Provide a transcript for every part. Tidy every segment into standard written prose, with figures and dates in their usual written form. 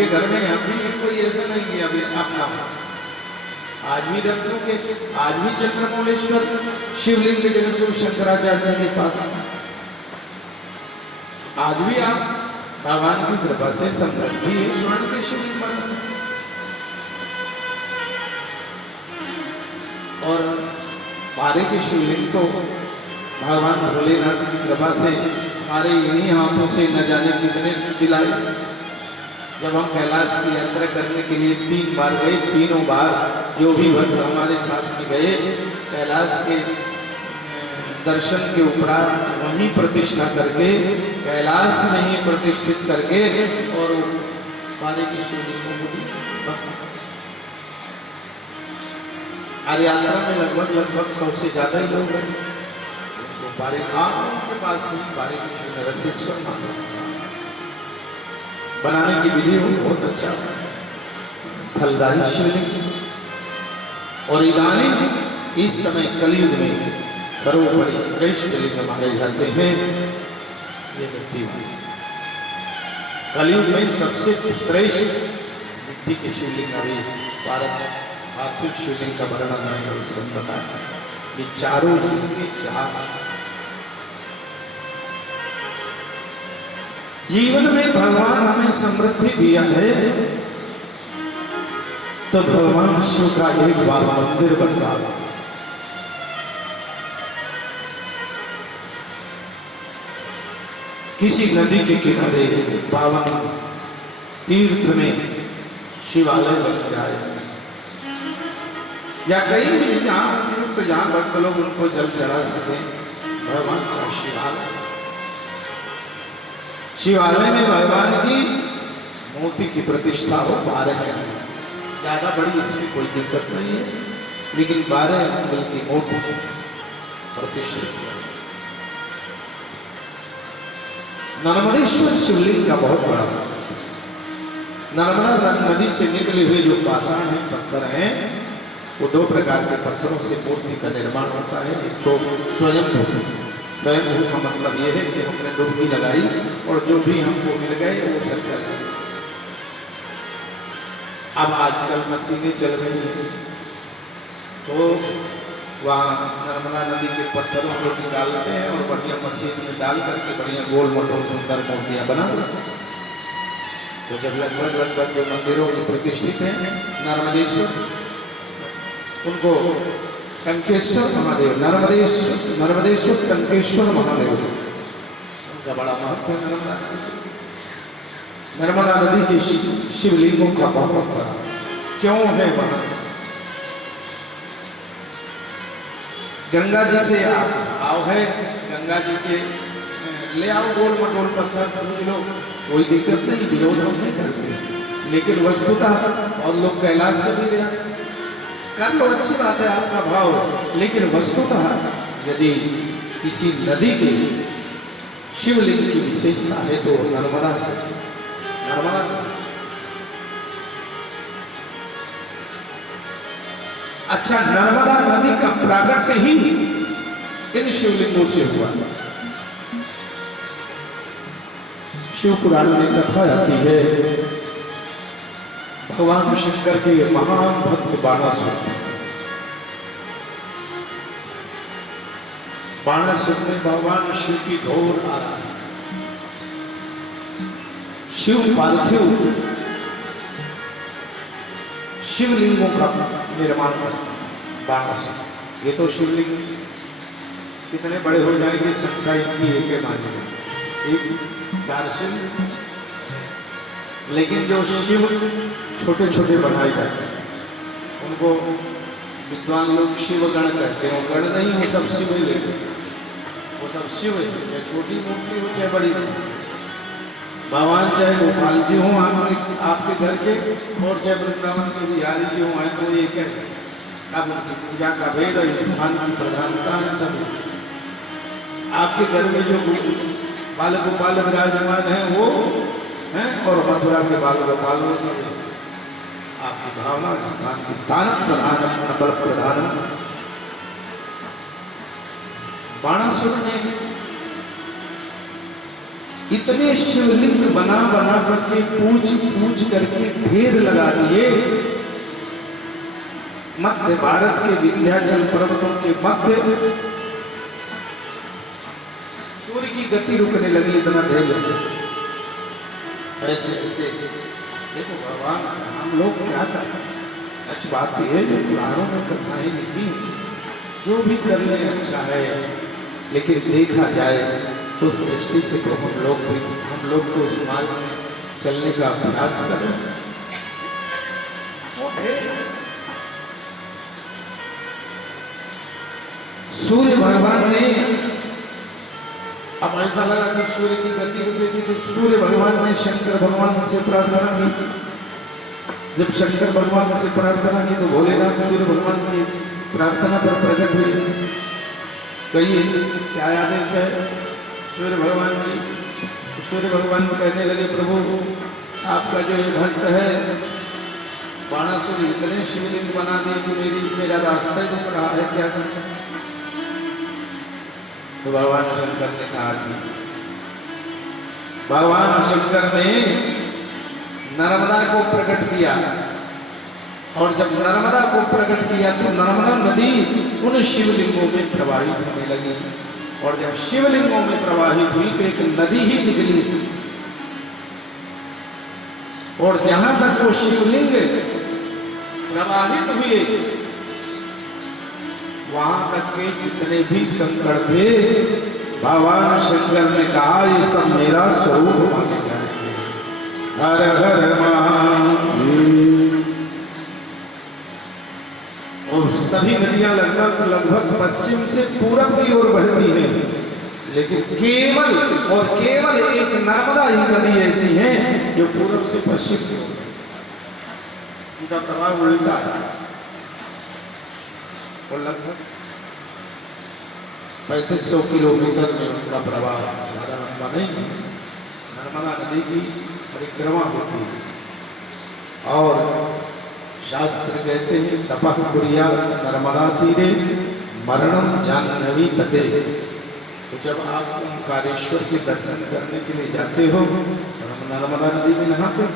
उनके घर में अभी भी कोई ऐसा नहीं कि अभी अपना, आज भी रत्नों के, आज भी चंद्रमौलेश्वर शिवलिंग जगतगुरु शंकराचार्य के पास, आज भी आप भगवान की कृपा से समृद्धि स्वर्ण के शिवलिंग बना सकते। और पारे के शिवलिंग तो भगवान भोलेनाथ की कृपा से हमारे इन्हीं हाथों से न जाने कितने दिलाए। जब हम कैलाश की यात्रा करने के लिए 3 बार गए, तीनों बार जो भी भक्त हमारे साथ में गए, कैलाश के दर्शन के उपरांत वहीं प्रतिष्ठा करके, कैलाश में ही प्रतिष्ठित करके और पारे के शिवलिंगों को और यात्रा में लगभग 100 से ज्यादा ही लोग हैं। तो पारे के पास ही पारे के शिव रसेश्वर बनाने की विधि बहुत अच्छा फलदायी शिवलिंग। और इदानी इस समय कलयुग में सर्वोपरि श्रेष्ठ लिंग माने जाते हैं ये मिट्टी वाले। कलयुग में सबसे श्रेष्ठ मिट्टी के शिवलिंग अभी पार्थिव शिवलिंग का वर्णन है और संपदा ये चारों लिंग के चार। जीवन में भगवान हमें समृद्धि दिया है तो भगवान शिव का एक बार मंदिर बन रहा है। किसी नदी के किनारे पावन तीर्थ में शिवालय बन जाए या कहीं भी जहां तो जहां भक्त लोग उनको जल चढ़ा सके, भगवान का शिवालय में भगवान की मूर्ति की प्रतिष्ठा हो। 12 ज्यादा बड़ी इसमें कोई दिक्कत नहीं है, लेकिन 12 अंगुल की मूर्ति प्रतिष्ठित। नर्मदेश्वर शिवलिंग का बहुत बड़ा, नर्मदा नदी से निकले हुए जो पाषाण है, पत्थर हैं, वो 2 प्रकार के पत्थरों से मूर्ति का निर्माण होता है। एक तो स्वयं का मतलब यह है कि हमने डुबकी लगाई और जो भी हमको मिल गए वो सब कर गए। अब आजकल मशीनें चल रही हैं तो वहाँ नर्मदा नदी के पत्थरों को निकालते हैं और बढ़िया मशीन में डाल करके बढ़िया गोल मोटो सुंदर मूर्तियाँ बना देते हैं। तो जब लगभग जो मंदिरों में प्रतिष्ठित हैं नर्मदेश्वर, उनको टंकेश्वर महादेव, नर्मदेश्वर टंकेश्वर महादेव, उनका बड़ा महत्व है। नर्मदा नदी के शिवलिंगों का बहुत बड़ा क्यों है वहां? गंगा जी से आओ है, गंगा जी से ले आओ गोल मटोल पत्थर पूज लो, कोई दिक्कत नहीं, विरोध हम नहीं करते। लेकिन वस्तुतः और लोग कैलाश से भी ले कर लो, अच्छी बात है आपका भाव, लेकिन वस्तुतः यदि किसी नदी के शिवलिंग की विशेषता है तो नर्मदा से, नर्मदा अच्छा, नर्मदा नदी का प्राकट्य ही इन शिवलिंगों से हुआ। शिव पुराण में कथा आती है, भगवान शंकर के महान भक्त बाणासुर में भगवान शिव की घोर आराधना, शिव पार्थिव शिवलिंगों का निर्माण करता बाणासुर। ये तो शिवलिंग कितने बड़े हो जाएंगे, संख्या इनकी एक माने एक दार्शनिक, लेकिन जो शिव छोटे छोटे बनाए जाते हैं उनको विद्वान लोग शिव गण कहते हैं। वो गण नहीं, वो सब शिव ही लेते हैं, वो सब शिव है, चाहे छोटी मूर्ति हो चाहे बड़ी। भगवान चाहे गोपाल जी हों आपके घर के और चाहे वृंदावन के बिहारी जी हों, तो ये क्या अब पूजा का भेद और स्थान की प्रधानता है। सब आपके घर में जो बाल गोपाल विराजमान है वो हैं, और मथुरा के बाल गोपाल वो सब आपकी भावना स्थान प्रधान बल प्रधान। बाणासुर ने इतने शिवलिंग बना बना करके पूछ पूछ करके ढेर लगा दिए। मध्य भारत के विंध्याचल पर्वतों के मध्य सूर्य की गति रुकने लगी, इतना ढेर ऐसे ऐसे। देखो भगवान, हम लोग क्या करें? सच बात यह है, जो पुराणों में कथाएं लिखी, जो भी करने अच्छा है, लेकिन देखा जाए उस दृष्टि से तो हम लोग को इस मार्ग में चलने का अभ्यास करें। सूर्य भगवान ने, अब ऐसा लगा कि सूर्य की गति रुकेगी, तो सूर्य भगवान ने शंकर भगवान से प्रार्थना की। जब शंकर भगवान से प्रार्थना की तो भोलेनाथ सूर्य भगवान की प्रार्थना पर प्रकट हुई। कहिए क्या आदेश है सूर्य भगवान की? सूर्य भगवान को कहने लगे, प्रभु आपका जो ये भक्त है बाणासुर इतने शिवलिंग बना दिए कि मेरा रास्ता ही रुक रहा है, क्या करता है? तो भगवान शंकर ने कहा कि भगवान शंकर ने नर्मदा को प्रकट किया, और जब नर्मदा को प्रकट किया तो नर्मदा नदी उन शिवलिंगों में प्रवाहित होने लगी, और जब शिवलिंगों में प्रवाहित हुई तो एक नदी ही निकली, और जहां तक वो शिवलिंग प्रवाहित हुए वहां तक के जितने भी कंकड़ थे, भगवान शंकर ने कहा ये सब मेरा स्वरूप माने जाएंगे। हर हर महादेव। और सभी नदियां लगभग पश्चिम से पूरब की ओर बहती हैं, लेकिन केवल और केवल एक नर्मदा ही नदी ऐसी है जो पूरब से पश्चिम की ओर, उनका प्रभाव उल्टा है। और लगभग 3500 किलोमीटर में उनका प्रभाव, ज्यादा लंबा नहीं है। नर्मदा नदी की परिक्रमा होती है, और शास्त्र कहते हैं तपः कुर्यात् नर्मदा तीरे मरणम जाह्नवी तटे। तो जब आप ओंकारेश्वर के दर्शन करने के लिए जाते हो तो हम नर्मदा नदी में नहाते हो।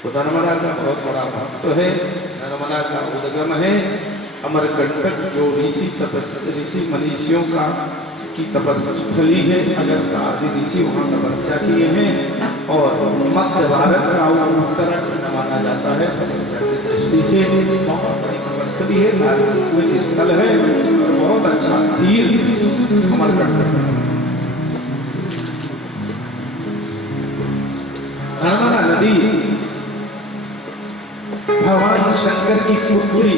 तो नर्मदा का बहुत बड़ा महत्व है। नर्मदा का उद्गम है अमरकंटक, जो ऋषि मनीषियों का की तपस्या है। अगस्त्य आदि ऋषि वहाँ तपस्या किए हैं, और मध्य भारत का उत्तराखंड माना जाता है तपस्या की दृष्टि से। बहुत बड़ी तपस्वी है, धार्मिक स्थल है, और बहुत अच्छा तीर्थ अमरकंटक। नर्मदा नदी भगवान शंकर की पुत्री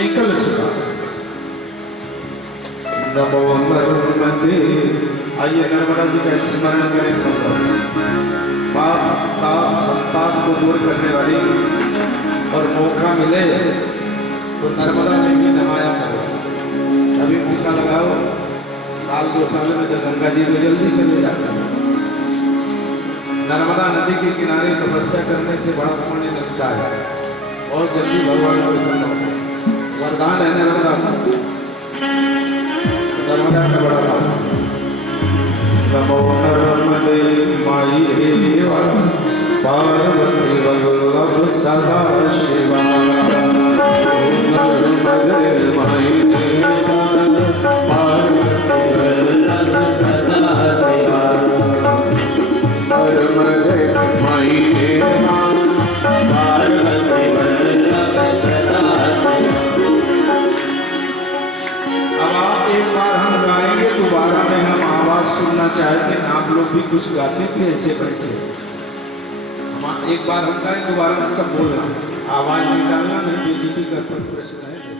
एकल सुता। नमो नर्मदे। आइए नर्मदा जी का स्मरण करें सब लोग। पाप ताप संताप को दूर करने वाली, और मौका मिले तो नर्मदा में भी नहाया करो। अभी मौका लगाओ, साल 2 साल में तो गंगा जी में जल्दी चले जाते हैं। नर्मदा नदी के किनारे तपस्या करने से बड़ा पुण्य मिलता है, और जल्दी भगवान को प्रसन्न होता है। वरदान है नर्मदा का बड़ा लाभ। नमो नर्मदे माई देवा पार्वती वल्लभ सदा शिवा। नर्मदे माई देवा पार्वती वल्लभ सदा शिवा। नर्मदे माई देवा पार्वती वल्लभ सदा शिवा। अब आप एक बार हम गाएंगे, दोबारा में हम आवाज सुनना चाहते हैं। आप लोग भी कुछ गाते थे ऐसे बैठे। हम एक बार हम गाएं, दोबारा में सब बोलना, आवाज निकालना नहीं। बेइज्जती का प्रश्न है।